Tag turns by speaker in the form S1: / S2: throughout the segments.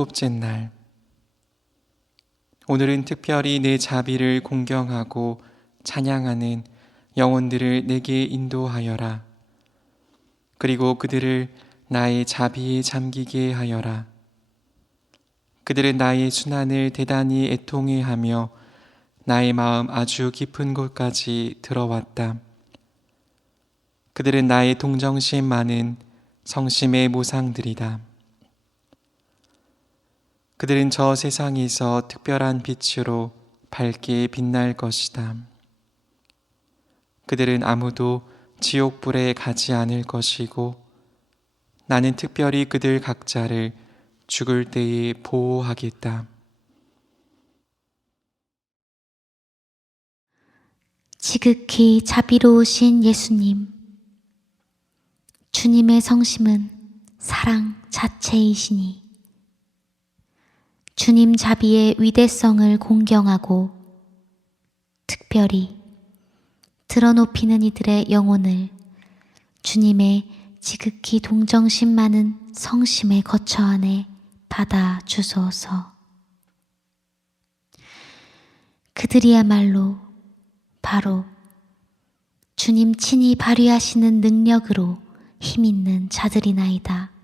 S1: 일곱째 날 오늘은 특별히 내 자비를 공경하고 찬양하는 영혼들을 내게 인도하여라. 그리고 그들을 나의 자비에 잠기게 하여라. 그들은 나의 순환을 대단히 애통해 하며 나의 마음 아주 깊은 곳까지 들어왔다. 그들은 나의 동정심 많은 성심의 모상들이다. 그들은 저 세상에서 특별한 빛으로 밝게 빛날 것이다. 그들은 아무도 지옥불에 가지 않을 것이고 나는 특별히 그들 각자를 죽을 때에 보호하겠다.
S2: 지극히 자비로우신 예수님. 주님의 성심은 사랑 자체이시니 주님 자비의 위대성을 공경하고 특별히 드러높이는 이들의 영혼을 주님의 지극히 동정심 많은 성심의 거처 안에 받아 주소서. 그들이야말로 바로 주님 친히 발휘하시는 능력으로 힘있는 자들이나이다.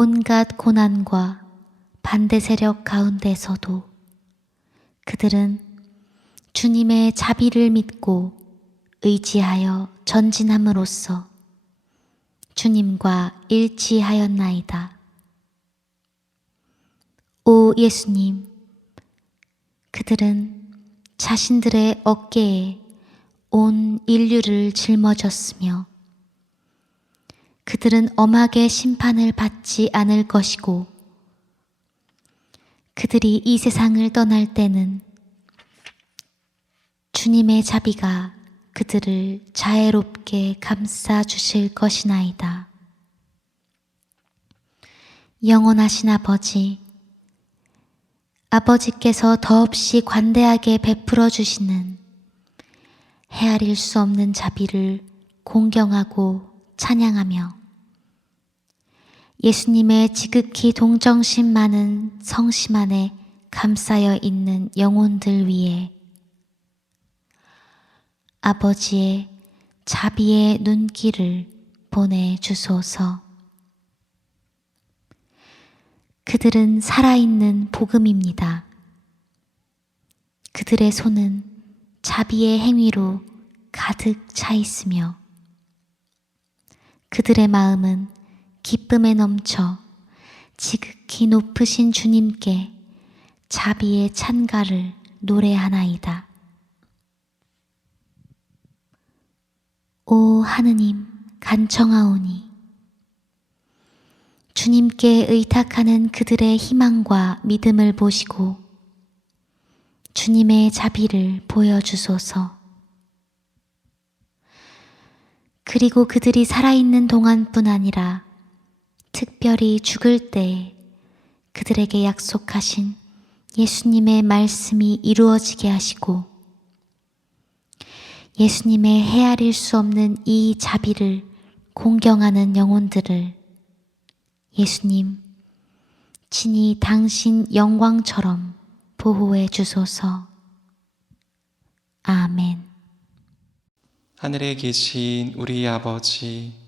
S2: 온갖 고난과 반대 세력 가운데서도 그들은 주님의 자비를 믿고 의지하여 전진함으로써 주님과 일치하였나이다. 오 예수님, 그들은 자신들의 어깨에 온 인류를 짊어졌으며 그들은 엄하게 심판을 받지 않을 것이고 그들이 이 세상을 떠날 때는 주님의 자비가 그들을 자애롭게 감싸 주실 것이나이다. 영원하신 아버지, 아버지께서 더없이 관대하게 베풀어 주시는 헤아릴 수 없는 자비를 공경하고 찬양하며 예수님의 지극히 동정심 많은 성심 안에 감싸여 있는 영혼들 위에 아버지의 자비의 눈길을 보내 주소서. 그들은 살아있는 복음입니다. 그들의 손은 자비의 행위로 가득 차 있으며 그들의 마음은 기쁨에 넘쳐 지극히 높으신 주님께 자비의 찬가를 노래하나이다. 오 하느님 간청하오니 주님께 의탁하는 그들의 희망과 믿음을 보시고 주님의 자비를 보여주소서. 그리고 그들이 살아있는 동안뿐 아니라 특별히 죽을 때 그들에게 약속하신 예수님의 말씀이 이루어지게 하시고 예수님의 헤아릴 수 없는 이 자비를 공경하는 영혼들을 예수님, 친히 당신 영광처럼 보호해 주소서. 아멘.
S1: 하늘에 계신 우리 아버지,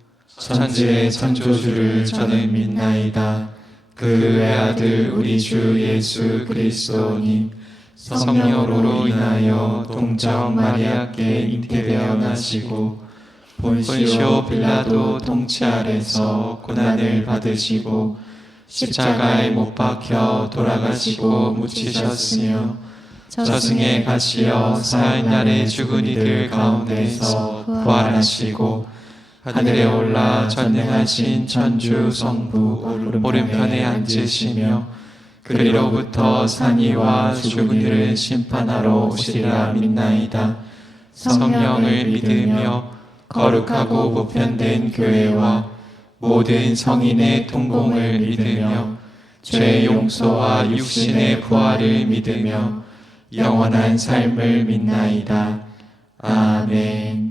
S1: 천지의 창조주를 저는 믿나이다. 그 외아들 우리 주 예수 그리스도님 성령으로 인하여 동정 마리아께 잉태되어 나시고 본시오 빌라도 통치 아래서 고난을 받으시고 십자가에 못 박혀 돌아가시고 묻히셨으며 저승에 가시어 사흘 날에 죽은 이들 가운데서 부활하시고 하늘에 올라 전능하신 천주 성부 오른편에 앉으시며 그리로부터 산이와 죽은 이를 심판하러 오시리라 믿나이다 성령을 믿으며 거룩하고 보편된 교회와 모든 성인의 통공을 믿으며 죄 용서와 육신의 부활을 믿으며 영원한 삶을 믿나이다. 아멘.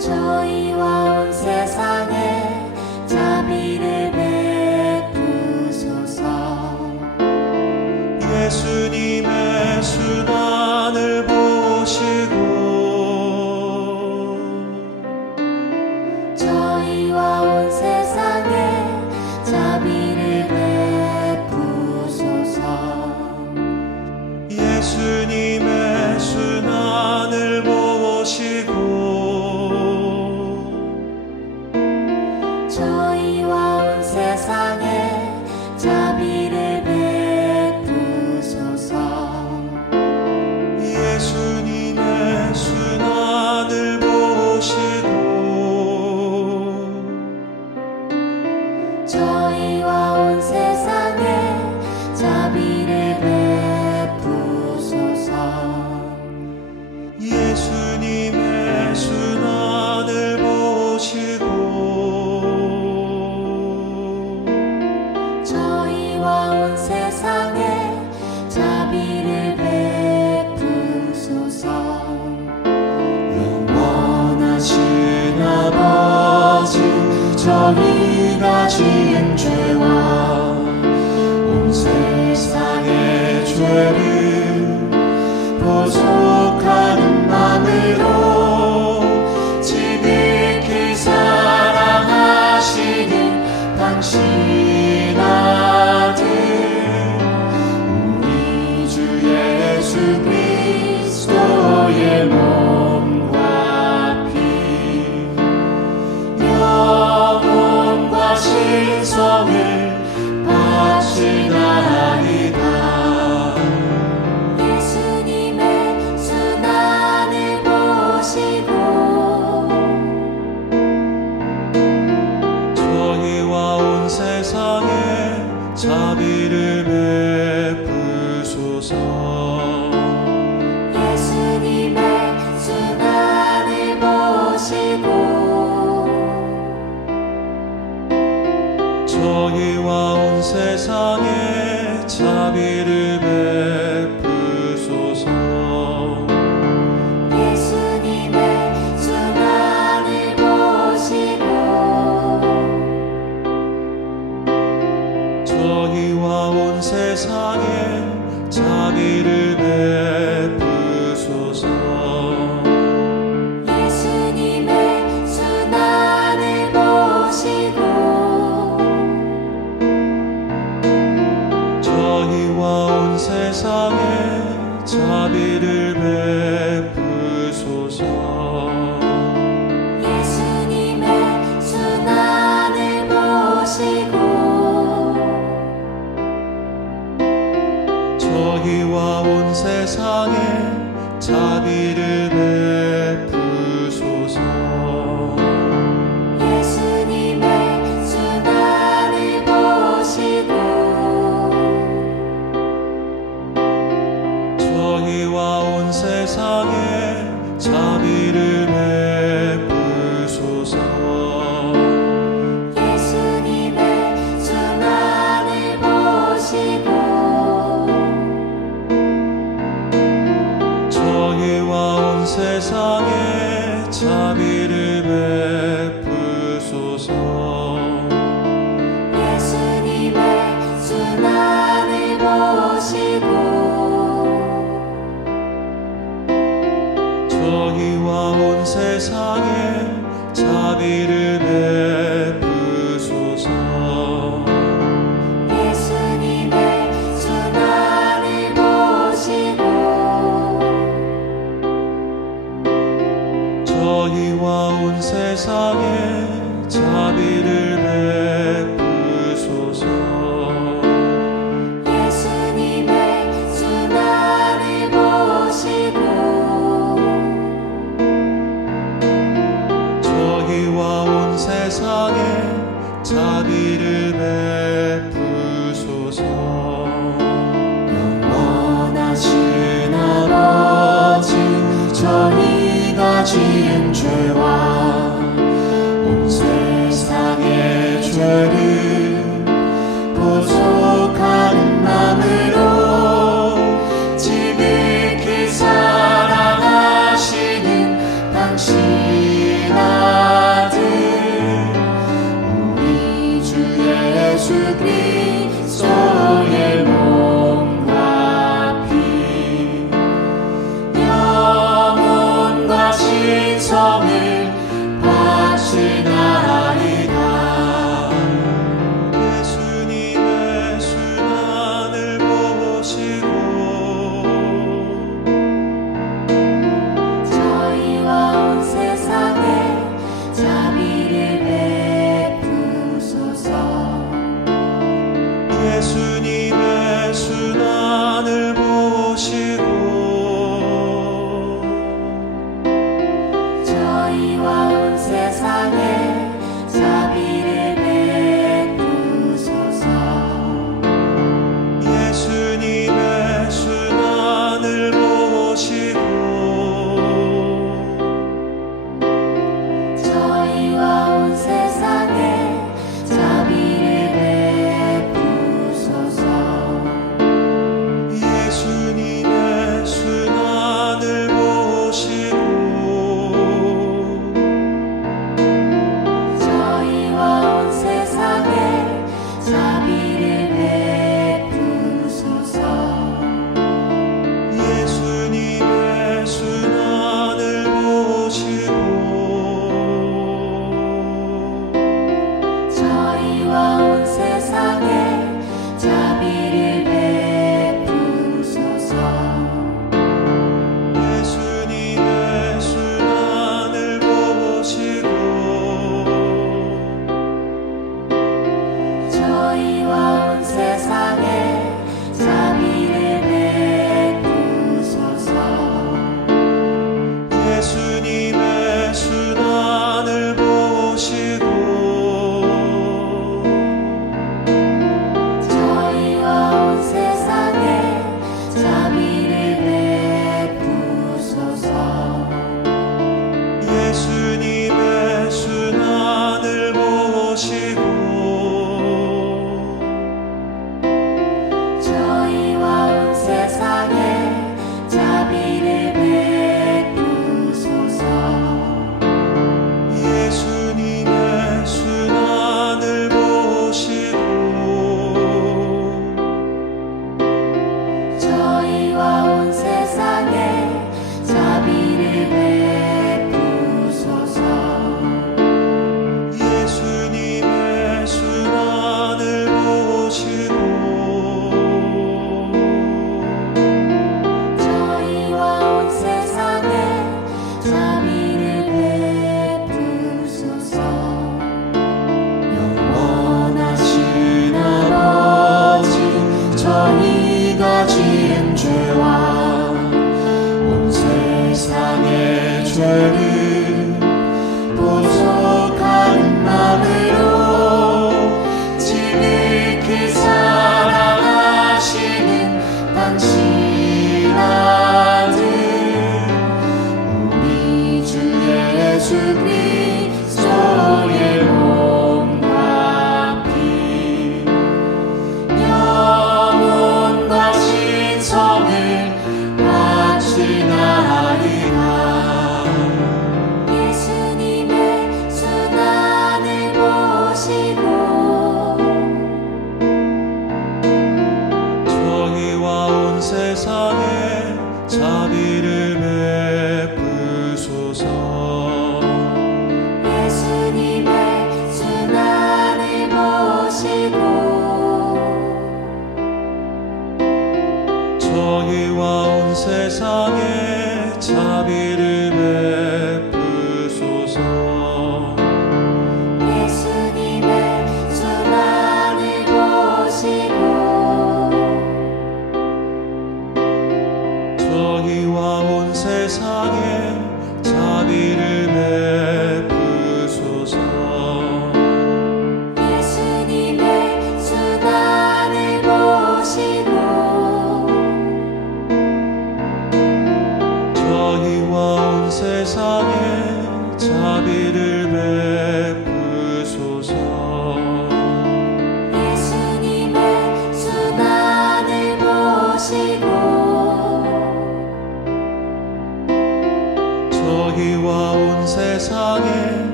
S3: 저 tabi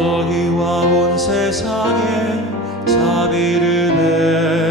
S3: 너희와 온 세상에 자비를
S2: 내.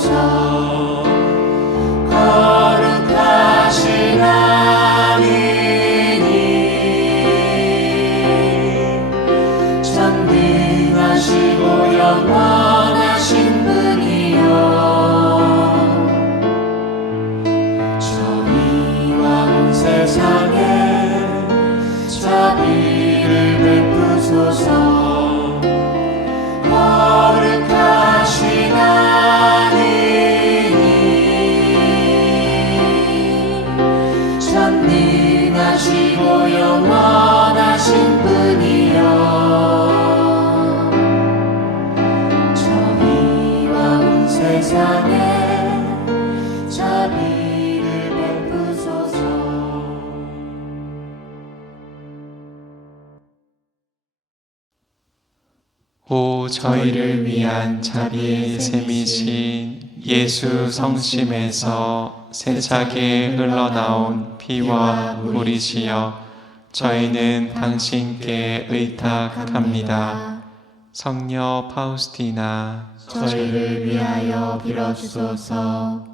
S2: 上。
S1: 오 저희를 위한 자비의 셈이신 예수 성심에서 세차게 흘러나온 피와 물이시여 저희는 당신께 의탁합니다. 성녀 파우스티나
S2: 저희를 위하여 빌어주소서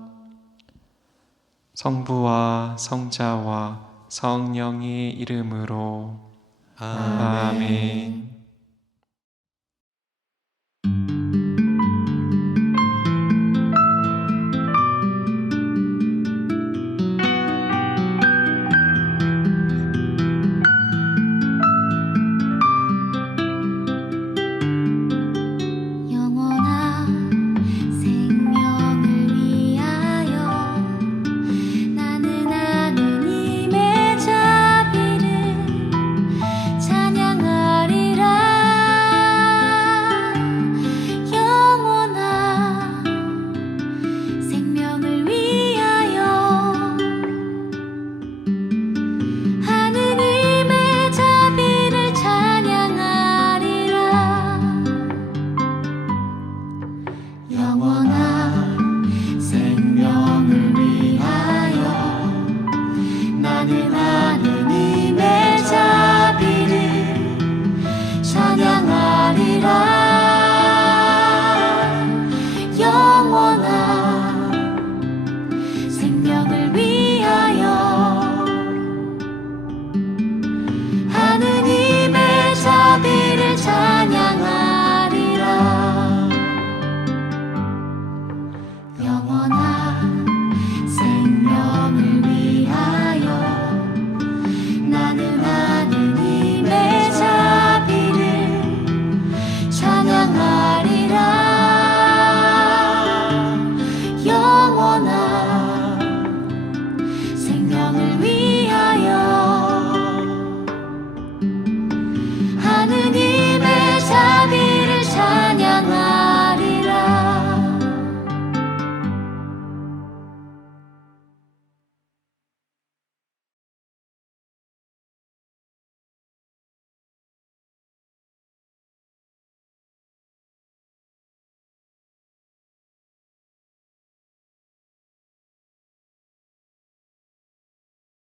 S1: 성부와 성자와 성령의 이름으로 아멘. 아멘.